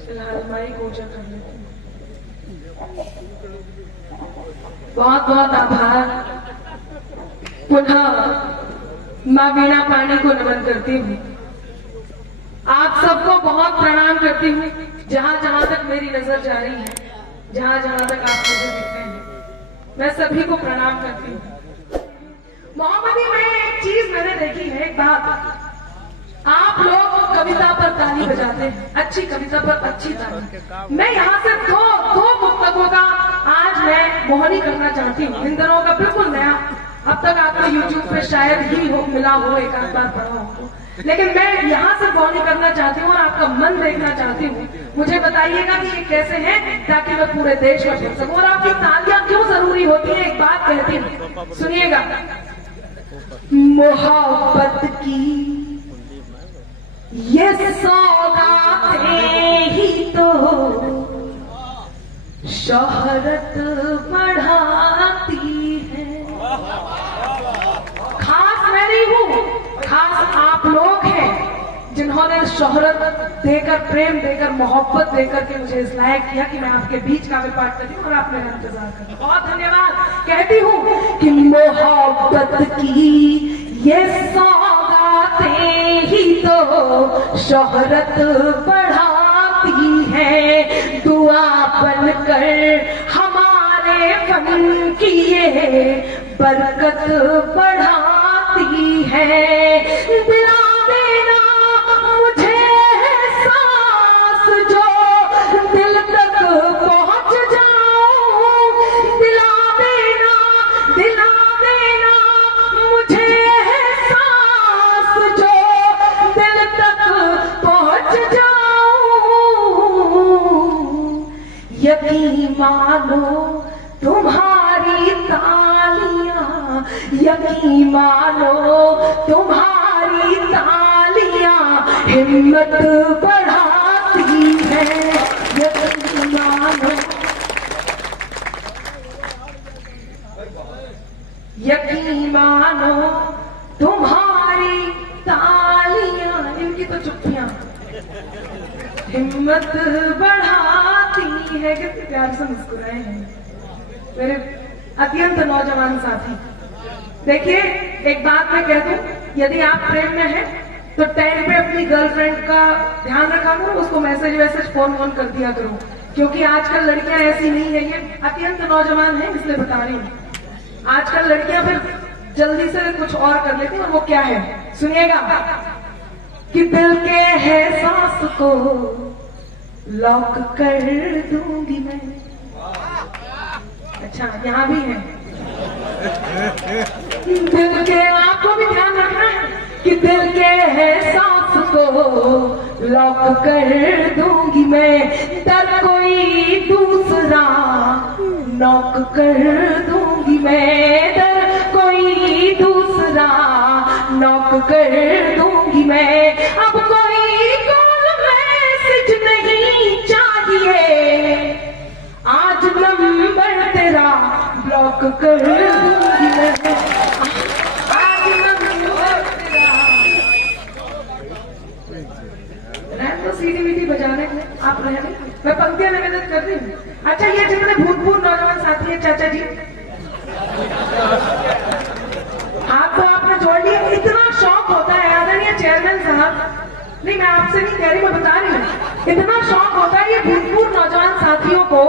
फिलहाल माइक ऊंचा कर लेती हूँ। बहुत बहुत आभार। पुनः माँ वीणा पानी को नमन करती हूँ। आप सबको बहुत प्रणाम करती हूँ। जहां जहां तक मेरी नजर जा रही है, जहां जहां तक आप मुझे दिख रहे हैं, मैं सभी को प्रणाम करती हूँ। मोहम्मदी में एक चीज मैंने देखी है, एक बात, आप लोग कविता पर ताली बजाते हैं, अच्छी कविता पर अच्छी ताली। मैं यहाँ से दो पुस्तकों का आज मैं मोहनी करना चाहती हूँ। इन दिनों का बिल्कुल नया, अब तक आपको YouTube पे शायद ही मिला हो, एक आध बार पढ़ा हो, लेकिन मैं यहाँ से मोहनी करना चाहती हूँ और आपका मन देखना चाहती हूँ। मुझे बताइएगा कि ये कैसे है, ताकि मैं पूरे देश में सुन सकूं। और आपकी तालियां क्यों जरूरी होती है, एक बात कहती हूँ, सुनिएगा। मोहब्बत की ये सौगातें ही तो शोहरत बढ़ाती है। खास मैं नहीं हूँ, खास आप लोग हैं जिन्होंने शोहरत देकर, प्रेम देकर, मोहब्बत देकर के मुझे इस लायक किया कि मैं आपके बीच काव्य पाठ करती हूँ और आप मेरा इंतजार करें। बहुत धन्यवाद। कहती हूँ कि मोहब्बत की ये सौगातें ही तो शोहरत बढ़ाती है। दुआ बनकर हमारे फन की ये बरकत बढ़ाती है। दिला देना मुझे सांस जो दिल तक पहुंच जाऊं। दिला देना मुझे सांस जो दिल तक पहुंच जाऊं। यकीन मानो तुम्हारी तालियां, यकीन मानो तुम्हारी तालियां हिम्मत बढ़ाती है। यकीन मानो, यकीन मानो तुम्हारी तालियां, इनकी तो चुप्पियां हिम्मत बढ़ाती है। कितने प्यार से मुस्कुराए हैं मेरे अत्यंत नौजवान साथी। देखिए, एक बात मैं कह दूं, यदि आप प्रेम में हैं तो टाइम पे अपनी गर्लफ्रेंड का ध्यान रखा करो, उसको मैसेज फोन कर दिया करो, क्योंकि आजकल लड़कियां ऐसी नहीं है। ये अत्यंत नौजवान है इसलिए बता रही हूँ। आजकल लड़कियां फिर जल्दी से कुछ और कर लेती हैं, और वो क्या है सुनिएगा। कि दिल के एहसास को लॉक कर दूंगी मैं। अच्छा, यहाँ भी है। दिल के, आपको भी ध्यान रखना है कि दिल के एहसास को लॉक कर दूंगी मैं। दर कोई दूसरा नॉक कर दूंगी मैं। दर कोई दूसरा नॉक कर दूंगी मैं। अब कोई कॉल मैसेज नहीं चाहिए, आज नंबर तेरा ब्लॉक कर दूंगी मैं। आज नंबर तेरा, तो सीडी वीडी बजाने के आप रहे, मैं पंक्तियां निवेदन कर रही हूँ। अच्छा, ये जितने भूतपूर्व नौजवान साथी है, चाचा जी हाथ तो आपने जोड़ लिया। इतना शौक होता है आदरणीय चेयरमैन साहब, नहीं मैं आपसे नहीं कह रही, मैं बता रही हूँ, इतना शौक होता है ये भूतपूर्व नौजवान साथियों को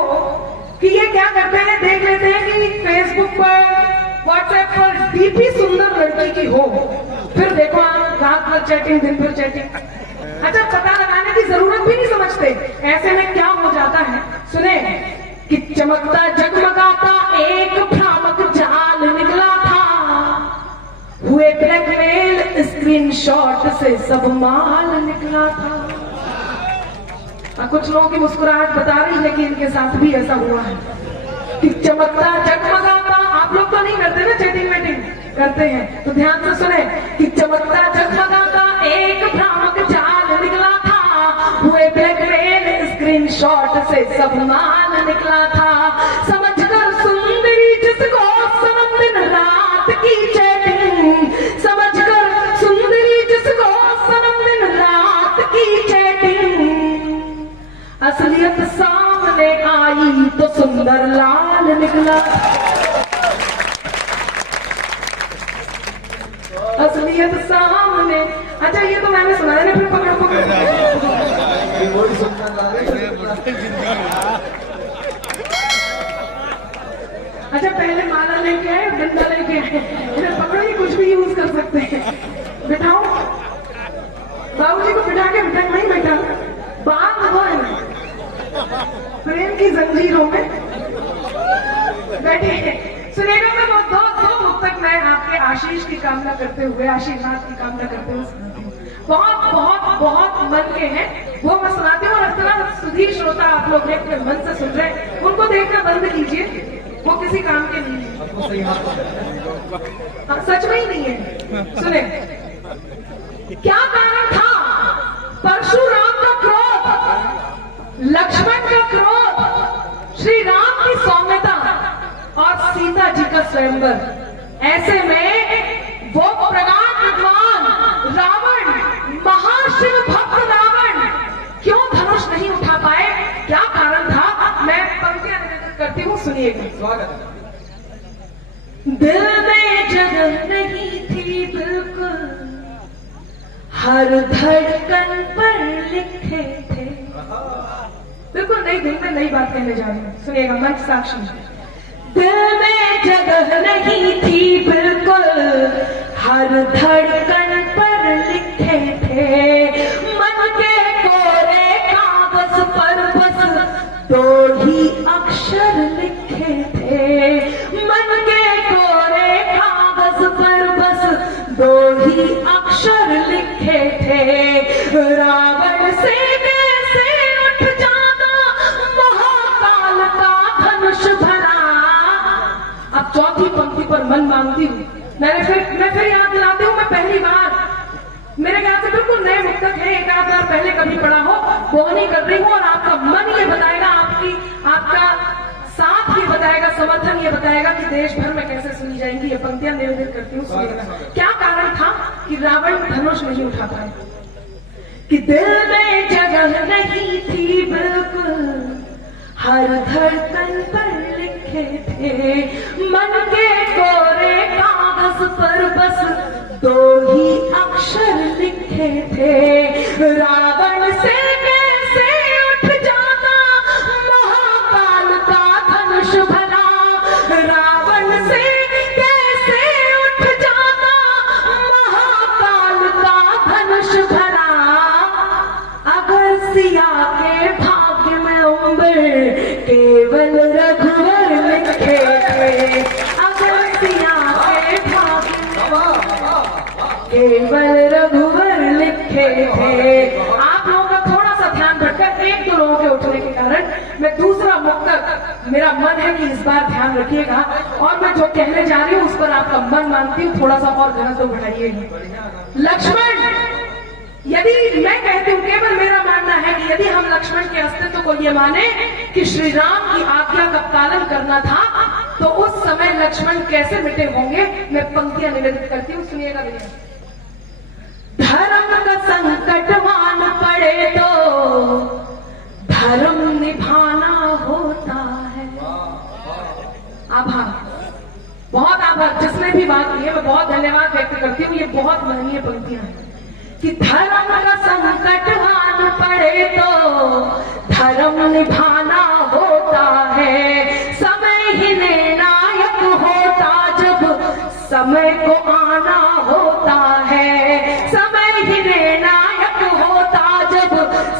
कि ये क्या करते हैं, देख लेते हैं कि फेसबुक पर, व्हाट्सएप पर डीपी सुंदर लड़की की हो, फिर देखो आप रात भर चैटिंग, दिन भर चैटिंग। अच्छा, पता लगाने की जरूरत भी नहीं समझते। ऐसे में क्या हो जाता है, सुने कि चमकता जगमगाता एक भ्रामक जाल निकला था, हुए ब्लैकमेल स्क्रीनशॉट से सब माल निकला था। कुछ लोगों की मुस्कुराहट बता रही है कि इनके साथ भी ऐसा हुआ है कि चमकता जगमगाता, आप लोग तो नहीं करते ना चैटिंग वेटिंग, करते हैं तो ध्यान से सुने कि चमकता जगमगाता एक भ्रामक जाल निकला था, हुए ब्लैकमेल स्क्रीनशॉट से सब माल निकला था। समझकर सुंदरी जिसको सनम दिन रात की चैटिंग, समझकर सुंदरी जिसको सनम दिन रात की चैटिंग, असलियत सामने आई तो सुंदर लाल निकला। असलियत सामने, अच्छा ये तो मैंने सुना है ना, फिर पकड़ो पकड़ो। अच्छा पहले माला लेके आए, डंडा लेके आए, इधर पकड़ो, ये कुछ भी यूज कर सकते हैं। बिठाओ बाबूजी को, बिठा के बिठा नहीं बैठा, बात वो है प्रेम की जंजीरों में बैठे। सुनेगा मैं वो दो मुख तक मैं आपके आशीष की कामना करते हुए, आशीर्वाद की कामना करते हुए सुनाती हूँ। बहुत बहुत बहुत मन के हैं वो मैं सुनाती हूँ। और इस तरह सुधीर श्रोता आप लोग अपने मन से सुन रहे हैं, उनको देखना बंद कीजिए, वो किसी काम के नहीं है, सच में ही नहीं है। सुने, क्या कारण था परशुराम का क्रोध, लक्ष्मण का क्रोध, श्री राम की सौम्यता और सीता जी का स्वयंवर। ऐसे में वो प्रगाढ़ विद्वान रावण, महाशिव भक्त रावण क्यों धनुष नहीं उठा पाए, क्या कारण था? मैं पंक्तियां निवेदन करती हूँ, सुनिएगा। स्वागत। दिल में जगह नहीं थी बिल्कुल, हर धड़कन पर लिखे थे। बिल्कुल नई दिल में नई बात कहने जा रही हूँ, सुनिएगा मंच साक्षी। दिल में जगह नहीं थी बिल्कुल, हर धड़कन पर लिखे थे। मन के कोरे कागज पर बस दो ही अक्षर लिखे थे। मन के कोरे कागज पर बस दो ही अक्षर लिखे थे। रावण से कैसे उठ जाता महाकाल का धनुष भरा। अब चौथी पंक्ति पर मन मांगती हूँ, मैं फिर याद दिलाती हूँ। मैं पहली बार, मेरे ख्याल से बिल्कुल नए मुक्तक है, एक आध बार पहले कभी पढ़ा हो, वो नहीं कर रही हूँ। और आपका मन ये बताएगा, आपका साथ ये बताएगा, समर्थन ये बताएगा कि देश भर में कैसे सुनी जाएंगी ये पंक्तियां। निवेदन करती हूँ, सुनिएगा। क्या कारण था कि रावण धनुष नहीं उठा पाए? कि दिल में जगह नहीं थी बिल्कुल, हर धड़कन पर लिखे थे। मन के कोरे कागज पर बस दो ही अक्षर लिखे थे। रावण से कैसे उठ जाता महाकाल का धनुष भला। रावण से कैसे उठ जाता महाकाल का धनुष भला। अगर सिया के भाग्य में उम्र केवल रघुवर लिखे थे। अगर सिया के भाग्य केवल रघुवर लिखे थे। आप लोगों का थोड़ा सा ध्यान रखकर, एक दो लोगों के उठने के कारण मैं दूसरा मुक्तक, मेरा मन है कि इस बार ध्यान रखिएगा और मैं जो कहने जा रही हूँ उस पर आपका मन मानती हूँ, थोड़ा सा और घनत्व बढ़ाइएगा। लक्ष्मण, यदि मैं कहती हूँ, केवल मेरा मानना है कि यदि हम लक्ष्मण के अस्तित्व को ये माने कि श्री राम की आज्ञा का पालन करना था, तो उस समय लक्ष्मण कैसे मिटे होंगे। मैं पंक्तियां निवेदित करती हूँ, सुनिएगा भैया। धर्म का संकटवान पड़े तो धर्म निभाना होता है। आभार, बहुत आभार। जिसने भी बात की है मैं बहुत धन्यवाद व्यक्त करती हूँ। ये बहुत महनीय पंक्तियां हैं कि धर्म का संकटवान पड़े तो धर्म निभाना होता है। समय ही निर्णायक होता जब समय को आना होता है। समय ही निर्णायक होता जब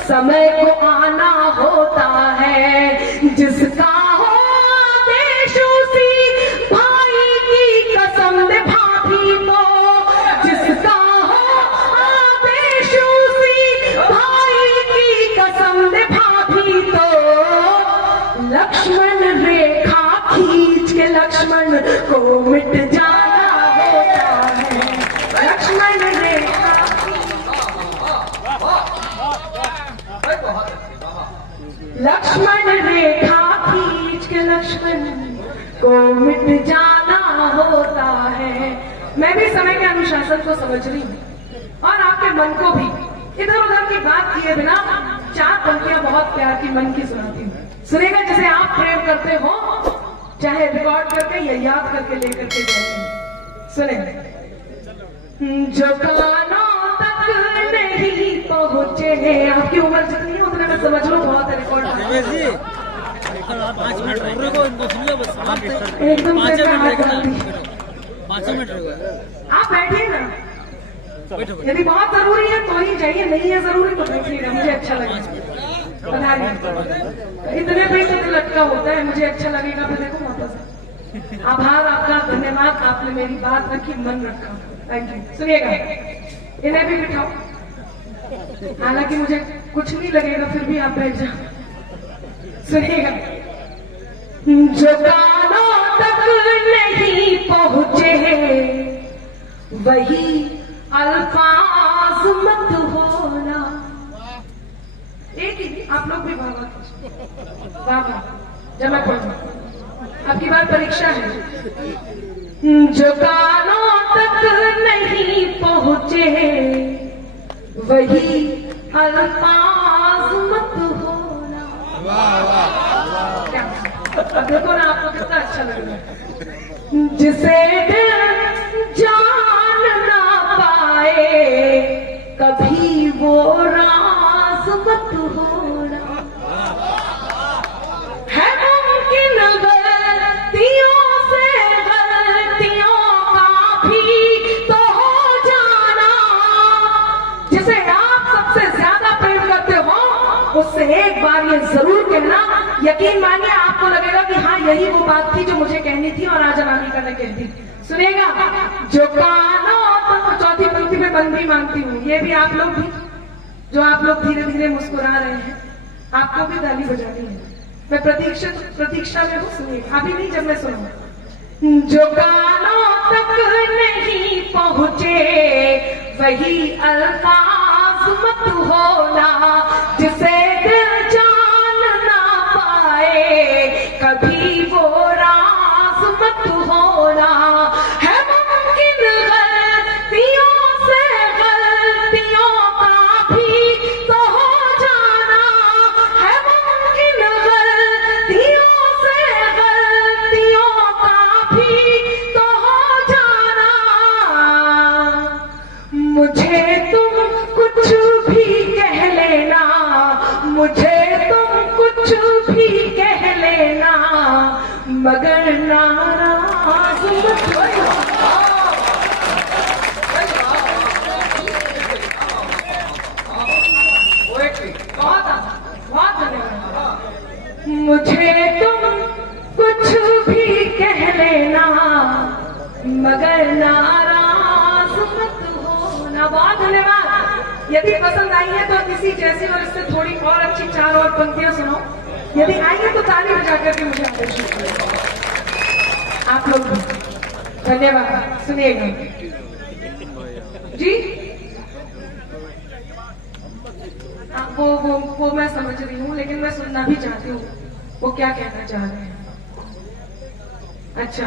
समय को आना होता है। जिसका हो आदेश उसी भाई की कसम निभाती तो। जिसका हो आदेश उसी भाई की कसम निभाती तो। लक्ष्मण रेखा खींच के लक्ष्मण को मिट जाना होता है। लक्ष्मण रेखा, लक्ष्मण रेखा खींच के लक्ष्मण को मिट जाना होता है। मैं भी समय के अनुशासन को समझ रही हूँ और आपके मन को भी। इधर उधर की बात किए बिना 4 पंक्तियां बहुत प्यार की मन की सुनाती हूँ। सुनेगा जिसे आप प्रेम करते हो, चाहे रिकॉर्ड करके या याद करके लेकर के जाते। सुने। जो कानों तक नहीं पहुंचे हैं, आपकी उम्र जितनी है उतने में समझ लो बहुत है रिकॉर्ड। एकदम से आप बैठिए ना, यदि बहुत जरूरी है तो ही जाइए, नहीं है जरूरी तो बैठिए, मुझे अच्छा लगेगा। इतने पे तो लटका होता है, मुझे अच्छा लगेगा। फिर देखो वापस आभार आपका, धन्यवाद, आपने मेरी बात रखी, मन रखा, थैंक यू। सुनिएगा, इन्हें भी बिठाओ, हालांकि मुझे कुछ नहीं लगेगा, फिर भी आप बैठ जाओ। सुनिएगा। जो कानों तक नहीं पहुंचे वही अल्फाज मत होना। एक ही आप लोग भी बाबा जब मैं पढ़ू, अब की बार परीक्षा है। जो कानों तक नहीं पहुंचे वही अल्फाज मत होना। अब देखो ना आपको कितना अच्छा लग रहा है। जिसे जान ना पाए कभी वो राज मत होना। है मुमकिन गलतियों से गलतियों का भी तो हो जाना। जिसे आप सबसे ज्यादा प्रेम करते हो उससे एक बार ये जरूर कहना, यकीन मानिए आपको लगेगा कि हाँ यही वो बात थी जो मुझे कहनी थी और आज अनामिका ने कह दी। सुनेगा। जो कानों तक, चौथी पंक्ति में मन भी मांगती हूँ, ये भी आप लोग भी, जो आप लोग धीरे धीरे मुस्कुरा रहे हैं, आपको भी ताली बजानी है। मैं प्रतीक्षा में हूँ, सुनिएगा, अभी नहीं जब मैं सुनाऊं। जो कानों तक नहीं पहुंचे वही अल्फाज मत होना। जिसे दिल जान ना पाए कभी वो राज मत होना। है मुमकिन गलतियों से गलतियों का भी तो हो जाना। है मुमकिन गलतियों से गलतियों का भी तो हो जाना। मुझे तुम कुछ भी कह लेना, मुझे तुम कुछ भी कह लेना, मगर नाराज मत होना। बहुत धन्यवाद। मुझे तुम कुछ भी कह लेना, मगर नाराज मत होना। बहुत धन्यवाद। यदि पसंद आई है तो किसी जैसी और इससे थोड़ी और अच्छी 4 और पंक्तियां सुनो। यदि आई है तो ताली बजा करके मुझे आकर्षित करें। आप लोग धन्यवाद। सुनिएगा जी। वो मैं समझ रही हूँ, लेकिन मैं सुनना भी चाहती हूँ वो क्या कहना चाह रहे हैं। अच्छा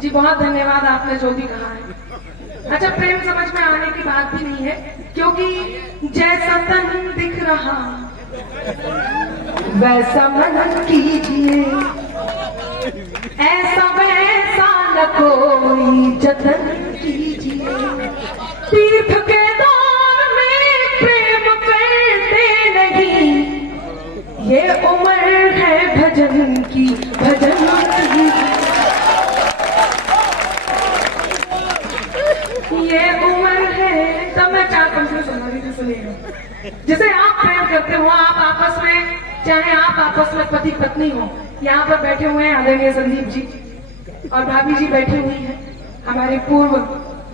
जी, बहुत धन्यवाद आपने जो भी कहा है। अच्छा, प्रेम समझ में आने की बात भी नहीं है, क्योंकि जैसा तन दिख रहा वैसा मन कीजिए, ऐसा वैसा न कोई जतन कीजिए। तीर्थ के दौर में प्रेम करते नहीं, ये उम्र है भजन की, भजन की। ये उम्र है, तब मैं 4 पंक्तियां सुना रही थी, सुनिएगा। जिसे आप प्रेम करते हो, आप आपस में, चाहे आप आपस में पति पत्नी हो, यहाँ पर बैठे हुए हैं आदरणीय संदीप जी और भाभी जी बैठी हुई हैं, हमारे पूर्व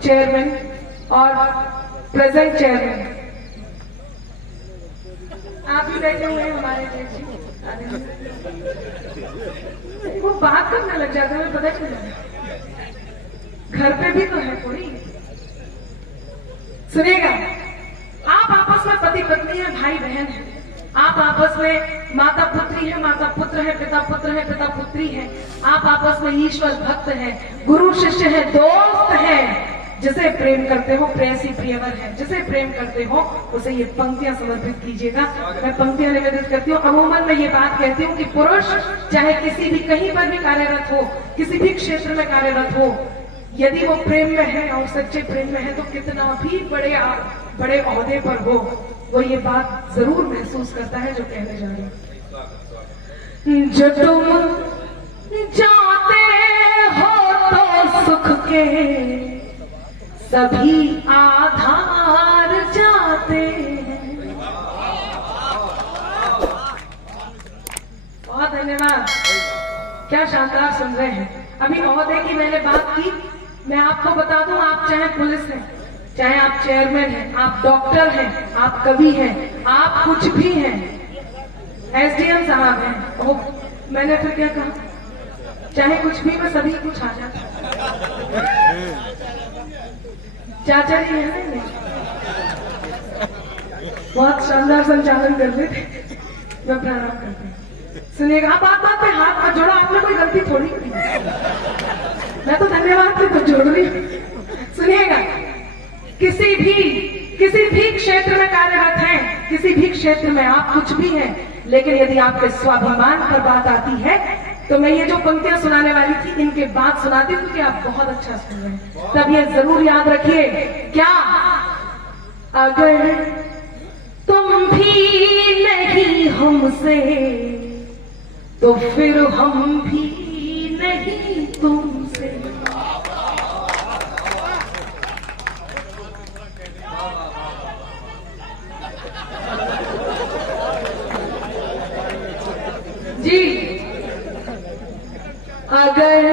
चेयरमैन और प्रेजेंट चेयरमैन। आप भी बैठे हुए हैं हमारे जी। वो बात करने लग जाता है, पता चल जाता। घर पे भी तो है कोई। सुनिएगा, आप आपस में पति पत्नी है, भाई बहन है, आप आपस में माता पुत्री है, माता पुत्र है, पिता पुत्र है, पिता पुत्री है, आप आपस में ईश्वर भक्त है, गुरु शिष्य है, दोस्त है, जिसे प्रेम करते हो प्रेयसी प्रियवर है, जिसे प्रेम करते हो उसे ये पंक्तियां समर्पित कीजिएगा। मैं पंक्तियां निवेदित करती हूँ। अमूमन मैं ये बात कहती हूँ कि पुरुष चाहे किसी भी कहीं पर भी कार्यरत हो, किसी भी क्षेत्र में कार्यरत हो, यदि वो प्रेम में है और सच्चे प्रेम में है तो कितना भी बड़े ओहदे पर हो, वो ये बात जरूर महसूस करता है जो कहने जा रही हूं। जो तुम जाते हो तो सुख के सभी आधार जाते हैं। बहुत धन्यवाद, क्या शानदार सुन रहे हैं। अभी महोदय की मैंने बात की, मैं आपको बता दूं, आप चाहे पुलिस हैं, चाहे आप चेयरमैन हैं, आप डॉक्टर हैं, आप कवि हैं, आप कुछ भी हैं, एसडीएम साहब हैं, ओ मैंने फिर क्या कहा, चाहे कुछ भी, मैं सभी कुछ आ जाता। चाचा जी है ना, बहुत शानदार संचालन कर रहे थे, मैं प्रणाम करती हूँ। सुनिएगा, बात बात पे हाथ मत जोड़ो, आपने कोई गलती थोड़ी की, मैं तो धन्यवाद से तो जोड़ रही हूँ। सुनिएगा, किसी भी क्षेत्र में कार्यरत हैं, किसी भी क्षेत्र में आप कुछ भी हैं, लेकिन यदि आपके स्वाभिमान पर बात आती है तो मैं ये जो पंक्तियां सुनाने वाली थी इनके बाद सुनाती हूँ कि आप बहुत अच्छा सुन रहे हैं। तब ये जरूर याद रखिए, क्या अगर तुम भी नहीं हमसे तो फिर हम भी नहीं तुमसे। जी, अगर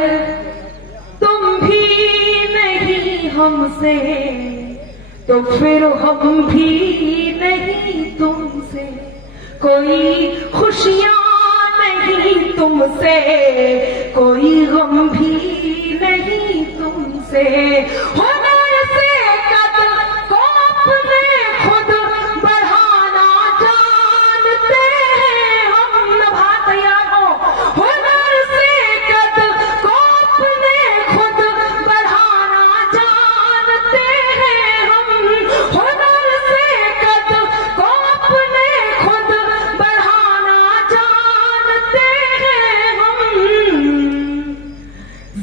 तुम भी नहीं हमसे तो फिर हम भी नहीं तुमसे, कोई खुशियां नहीं तुमसे, कोई गम भी नहीं तुमसे, हुनर से कदर को अपने खुद बढ़ाना जानते हैं हम। नभा तैयार हो, हुनर से कदर को अपने खुद बढ़ाना जानते हैं हम, हुनर से कदर को अपने खुद बढ़ाना जानते हैं हम।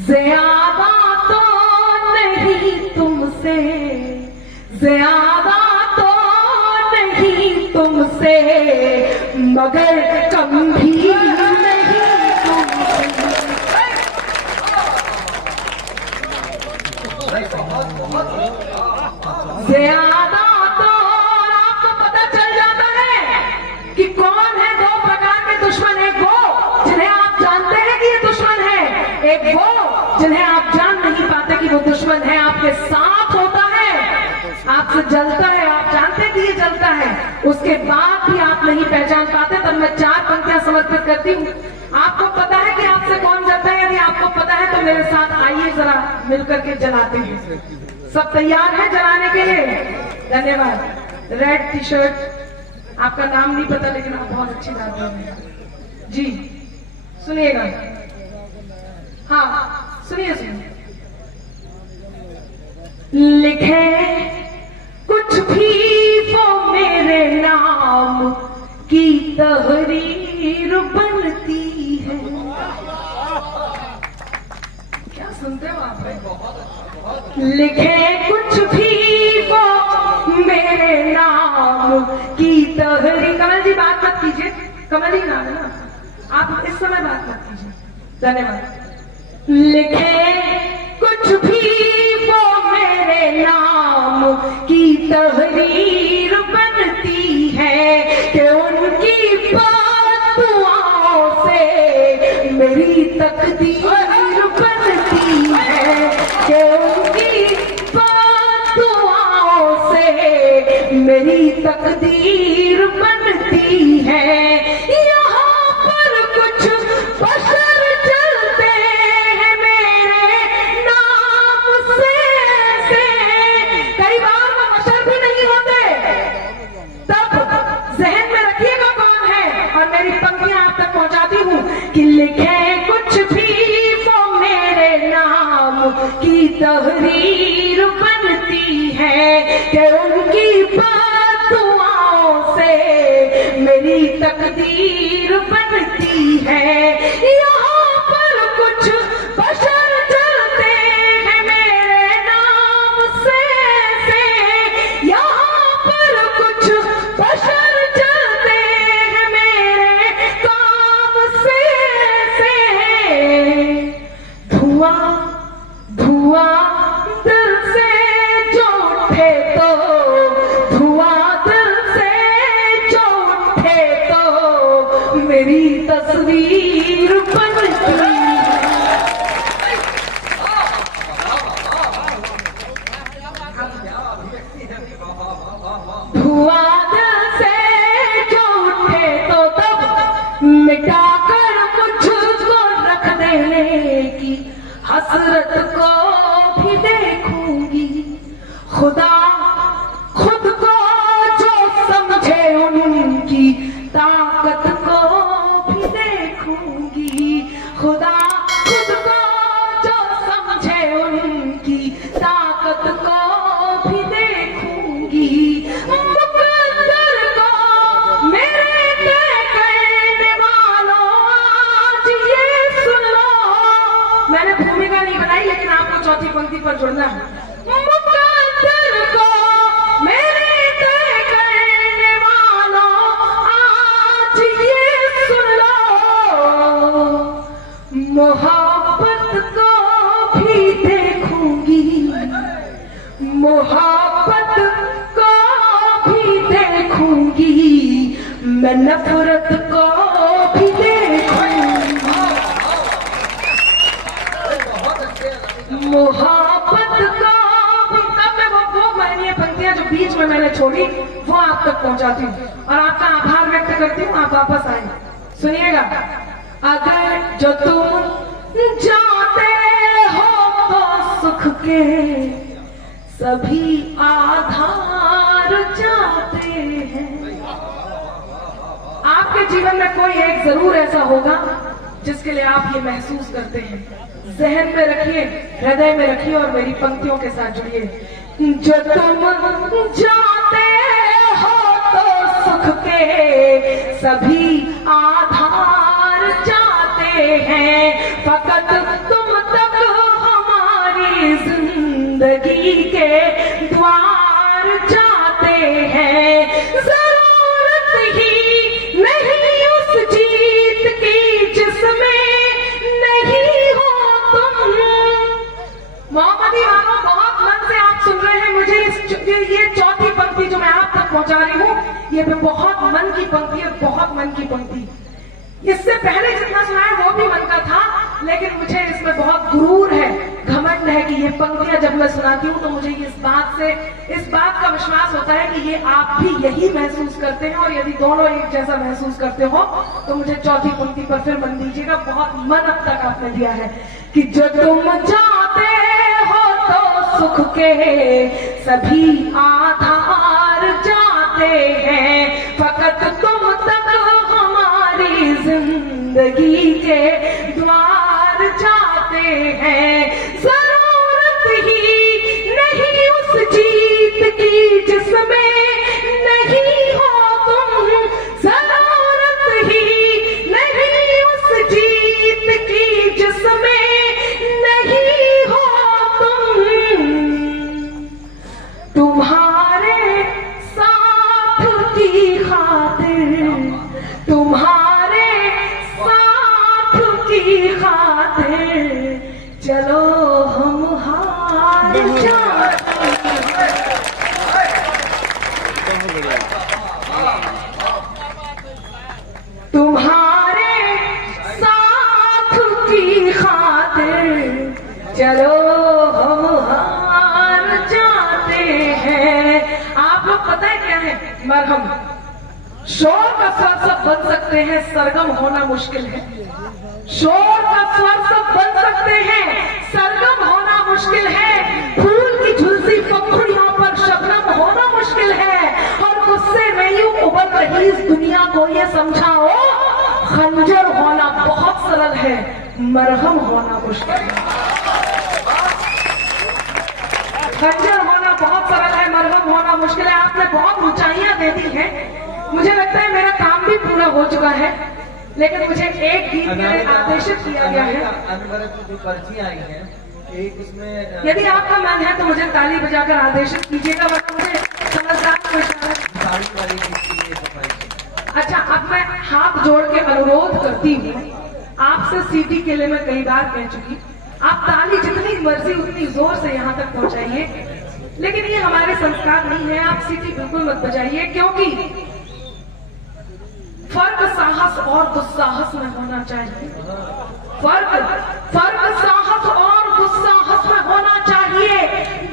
ज्यादा तो नहीं तुमसे, ज्यादा तो नहीं तुमसे, मगर कम भी नहीं तुमसे। ज्यादा तो आपको पता चल जाता है कि कौन है। दो प्रकार के दुश्मन, एक वो जिन्हें आप जानते हैं कि ये दुश्मन है, एक वो जिन्हें आप जान नहीं पाते कि वो दुश्मन है, आपके साथ होता है, आपसे जलता है, आप जानते हैं कि ये जलता है, उसके बाद भी आप नहीं पहचान पाते। तब मैं 4 पंक्तियां समर्पित करती हूँ। आपको पता है कि आपसे कौन जलता है? यदि आपको पता है तो मेरे साथ आइए, जरा मिलकर के जलाते हैं। सब तैयार है जलाने के लिए? धन्यवाद। रेड टी शर्ट, आपका नाम नहीं पता लेकिन आप बहुत अच्छी गाते हैं जी। सुनिएगा, हाँ सुनिए सुनिए। लिखे कुछ भी वो मेरे नाम की तहरीर बनती है। क्या सुनते हो आप? लिखे कुछ भी वो मेरे नाम की तहरीर। कमल जी बात मत कीजिए, कमल ही नाम है ना, आप इस समय बात मत कीजिए। धन्यवाद। लिखे कुछ भी वो मेरे नाम की तहरीर बनती है कि उनकी दुआओं से मेरी तकदीर बनती है, कि उनकी दुआओं से मेरी तकदीर बनती है। यहाँ पर कुछ बशर चलते हैं मेरे नाम से कई बार वो बशर भी नहीं होते। तब जहन में रखिएगा कौन है, और मेरी पंक्तियां आप तक पहुंचाती हूँ कि लिखे कुछ भी वो मेरे नाम की तहरीर बन तकदीर बनती है। यहाँ पर कुछ बशर चलते हैं मेरे नाम से, यहाँ पर कुछ बशर चलते हैं मेरे काम से। धुआं धुआं दिल से जो उठे तो, धुआं दिल से जो उठे तो मेरी तस्वीर बनती। धुआं दिल से जो उठे तो तब मिटाकर मुझको रख देने की हसरत को भी देखूंगी। खुदा खुद को जो समझे उनकी ताकत को भी देखूंगी। खुदा खुद को जो समझे उनकी ताकत को भी देखूंगी। मुकद्दर को मेरे तय करने वालों आज ये सुन लो। मैंने भूमिका नहीं बनाई लेकिन आपको चौथी पंक्ति पर जुड़ना है। मुकद्दर को मेरे तय करने वालों आज ये सुन लो। मोहब्बत को भी देखूंगी, मोहब्बत को भी देखूंगी, मैं नफरत को भी देखूंगी। मोहब्बत को कब मैं वो माननीय पंक्तियां जो बीच में मैंने छोड़ी वो आप तक पहुंचाती हूँ और आपका आभार व्यक्त करती हूँ। आप वापस आए, सुनिएगा। अगर जो तुम जाते हो तो सुख के सभी आधार जाते हैं। आपके जीवन में कोई एक जरूर ऐसा होगा जिसके लिए आप ये महसूस करते हैं। जहन में रखिए, हृदय में रखिए और मेरी पंक्तियों के साथ जुड़िए। जो तुम जाते हो तो सुख के सभी आधार जाते हैं। फकत तुम तक हमारी जिंदगी के द्वार जाते हैं। जरूरत ही नहीं उस जीत की जिसमें नहीं हो तुम। मोहम्मदी वालों, बहुत मन से आप सुन रहे हैं मुझे। ये चौथी पंक्ति जो मैं आप तक पहुंचा रही हूँ, ये बहुत मन की पंक्ति है, बहुत मन की पंक्ति। इससे पहले जितना सुना है वो भी मन का था, लेकिन मुझे इसमें बहुत गुरूर है, घमंड है कि ये पंक्तियां जब मैं सुनाती हूँ तो मुझे इस बात का विश्वास होता है कि ये आप भी यही महसूस करते हैं। और यदि दोनों एक जैसा महसूस करते हो तो मुझे चौथी पंक्ति पर फिर मन दीजिएगा। बहुत मन अब तक आपने दिया है कि जो तुम जाते हो तो सुख के सभी आधार जाते हैं। फकत तुम तक हमारी जिंदगी के द्वार जाते हैं। जरूरत ही नहीं उस जीत की जिसमें नहीं हो तुम। जरूरत ही नहीं उस जीत की जिसमें नहीं हो तुम। तुम्हारे साथ की खातिर, तुम्हारे साथ की खातिर चलो हम हार जाते। तुम्हारे साथ की खातिर चलो हम हार जाते हैं। आप लोग पता है क्या है? मरहम। शोर का स्वर सब बन सकते हैं, सरगम होना मुश्किल है। शोर का स्वर सब बन सकते हैं, सरगम होना मुश्किल है। फूल की झुलसी पंखुड़ियों पर शबनम होना मुश्किल है। और गुस्से में यूं उबल रही इस दुनिया को ये समझाओ, खंजर होना बहुत सरल है, मरहम होना मुश्किल है। खंजर होना बहुत सरल है, मरहम होना मुश्किल है। आपने बहुत ऊंचाइयां दे दी हैं। मुझे लगता है मेरा काम भी पूरा हो चुका है, लेकिन मुझे एक गीत के लिए आदेशित किया गया है। अनवरत जो पर्ची आई है, एक इसमें यदि आपका मन है तो मुझे ताली बजाकर आदेशित कीजिएगा, वरना मुझे समझदार को इशारा। साड़ी वाली गीत के लिए सफाई। अच्छा, अब मैं हाथ जोड़ के अनुरोध करती हूँ आपसे, सीटी के लिए मैं कई बार कह चुकी, आप ताली जितनी मर्जी उतनी जोर से यहाँ तक पहुँचाइए, लेकिन ये हमारे संस्कार नहीं है। आप सीटी बिल्कुल मत बजाइए, क्योंकि फर्क साहस और दुस्साहस में होना चाहिए। फर्क साहस और दुस्साहस में होना चाहिए।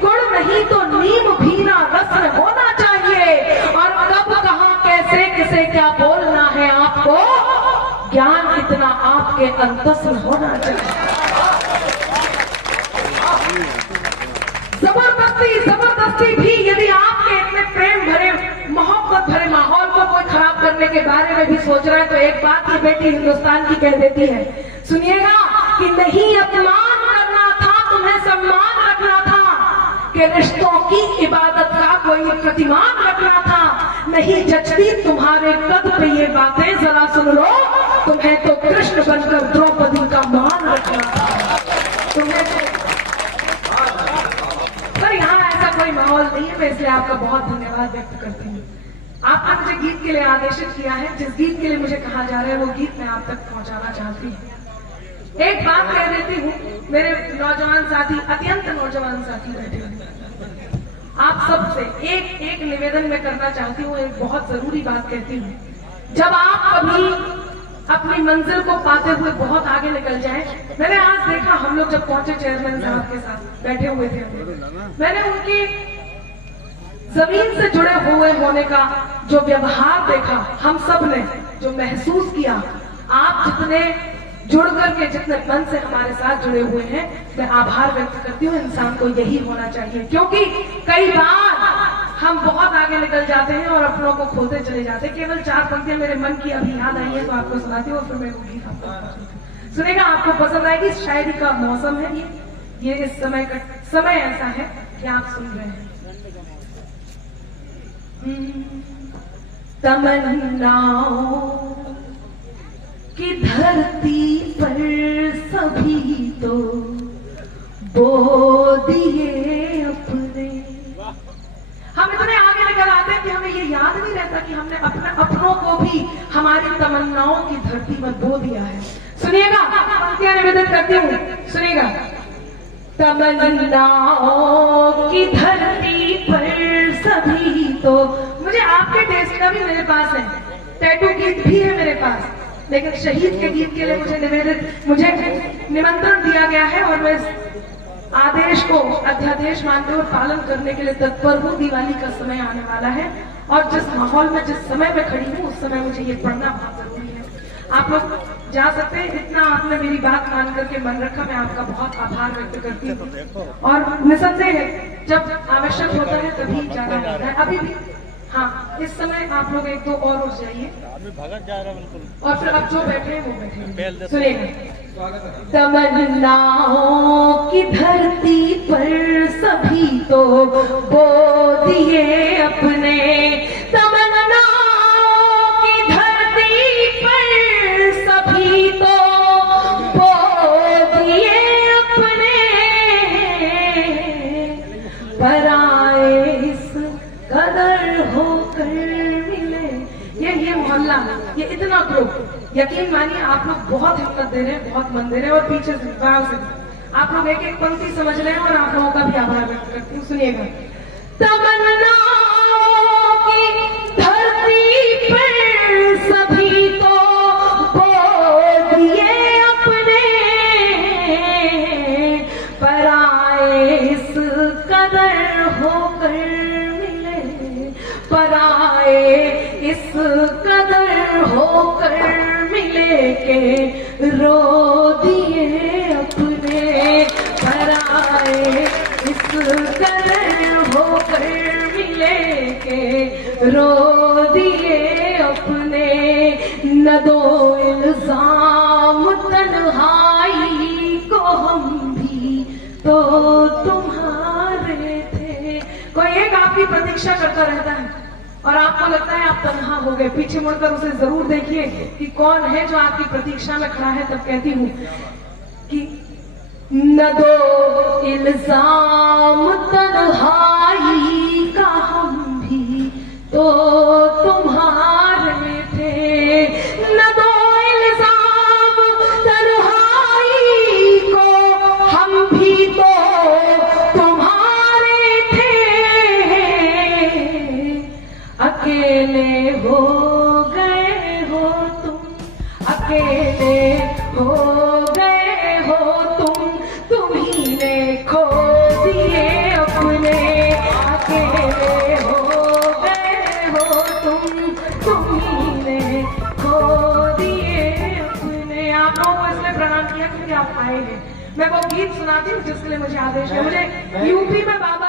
गुड़ नहीं तो नीम भी ना रस में होना चाहिए। और कब कहाँ कैसे किसे क्या बोलना है आपको, ज्ञान इतना आपके अंतस में होना चाहिए। जबरदस्ती भी यदि आपके इतने प्रेम भरे मोहब्बत भरे माहौल को कोई खराब करने के बारे में भी सोच रहा है, तो एक बात ये बेटी हिंदुस्तान की कह देती है, सुनिएगा कि नहीं अपमान करना था, तुम्हें सम्मान रखना था, कि रिश्तों की इबादत का कोई प्रतिमान रखना था। नहीं जचती तुम्हारे कद पे ये बातें, जरा सुन लो, तुम्हें तो कृष्ण बनकर द्रौपदी का मान रखना था। तुम्हें पर यहाँ ऐसा कोई माहौल नहीं है, मैं इसलिए आपका बहुत धन्यवाद व्यक्त करती हूँ। आपने मुझे गीत के लिए आदेशित किया है, जिस गीत के लिए मुझे कहा जा रहा है वो गीत मैं आप तक पहुंचाना चाहती हूँ। एक बात कह देती हूँ, मेरे नौजवान साथी, अत्यंत नौजवान साथी बैठे हुए, आप सबसे एक निवेदन मैं करना चाहती हूँ, एक बहुत जरूरी बात कहती हूँ। जब आप कभी अपनी मंजिल को पाते हुए बहुत आगे निकल जाए, मैंने आज देखा, हम लोग जब पहुंचे चेयरमैन साहब के साथ बैठे हुए थे, मैंने उनकी जमीन से जुड़े हुए होने का जो व्यवहार देखा, हम सब ने जो महसूस किया, आप जितने जुड़ करके जितने मन से हमारे साथ जुड़े हुए हैं, मैं आभार व्यक्त करती हूँ। इंसान को यही होना चाहिए, क्योंकि कई बार हम बहुत आगे निकल जाते हैं और अपनों को खोते चले जाते हैं। केवल 4 पंक्तियां मेरे मन की अभी याद आई है, तो आपको सुनाती हूँ और फिर मैं वो गीत आपको सुनेगा, आपको पसंद आएगी। शायरी का मौसम है ये इस समय का समय ऐसा है कि आप सुन रहे हैं। तमन्नाओं की धरती पर सभी तो बो दिए अपने। हम इतने आगे निकल आते हैं कि हमें ये याद नहीं रहता कि हमने अपनों को भी हमारी तमन्नाओं की धरती में बो दिया है। सुनिएगा, क्या निवेदन करती हूँ, सुनिएगा। तमन्नाओं की धरती पर सभी तो, मुझे आपके टेस्ट का भी मेरे पास है, टैटू गीत भी है मेरे पास, लेकिन शहीद के गीत के लिए मुझे निमंत्रण दिया गया है और मैं आदेश को अध्यादेश मानते और पालन करने के लिए तत्पर हूँ। दिवाली का समय आने वाला है और जिस माहौल में, जिस समय में खड़ी हूँ, उस समय मुझे ये पढ़ना बहुत जरूरी है। आप लोग जा सकते हैं, इतना आपने मेरी बात मान करके मन रखा, मैं आपका बहुत आभार व्यक्त करती हूँ। और निसंदेह जब आवश्यक होता है तभी जाना होता है। अभी भी हाँ, इस समय आप लोग 1-2 और उठ जाइए और फिर अब जो बैठे हैं वो बैठे। सुनिएगा। तमन्नाओं की धरती पर सभी तो बो दिए अपने। तमन्नाओं की धरती पर सभी तो बो दिए अपने, पर आए इस कदर होकर मिले। ये मोहल्ला, ये इतना ग्रुप, यकीन मानिए आप लोग बहुत हिम्मत दे रहे हैं, बहुत मन दे रहे हैं। और पीछे से आप लोग एक पंक्ति समझ रहे हैं और आप लोगों का भी आभार व्यक्त करती हूँ। सुनिएगा। तमन्नाओं की धरती पर सभी तो बो दिए अपने, पर आए इस कदर होकर मिले, पर आए इस कदर होकर मिले के रो दिए अपने। पर आए इस कदर होकर मिले के रो दिए अपने। न दो इल्जाम तन्हाई को, हम भी तो तुम्हारे थे। कोई एक आपकी प्रतीक्षा करता रहता है और आपको लगता है आप तन्हा हो गए, पीछे मुड़कर उसे जरूर देखिए कि कौन है जो आपकी प्रतीक्षा में खड़ा है। तब कहती हूँ कि न दो इल्जाम तन्हाई का, हम भी तो तुम्हारे थे। न दो इल्जाम तन्हाई को, हम भी तो तुम्हारे थे। अकेले हो गए हो तुम, अकेले हो गए हो तुम्ही ने खो दिए अपने। अकेले हो गए हो तुम्ही ने खो दिए अपने। आप लोगों को इसलिए प्रणाम किया क्योंकि आप आए हैं। मैं वो गीत सुनाती हूँ जिसके लिए मुझे आदेश है। मुझे यूपी में बाबा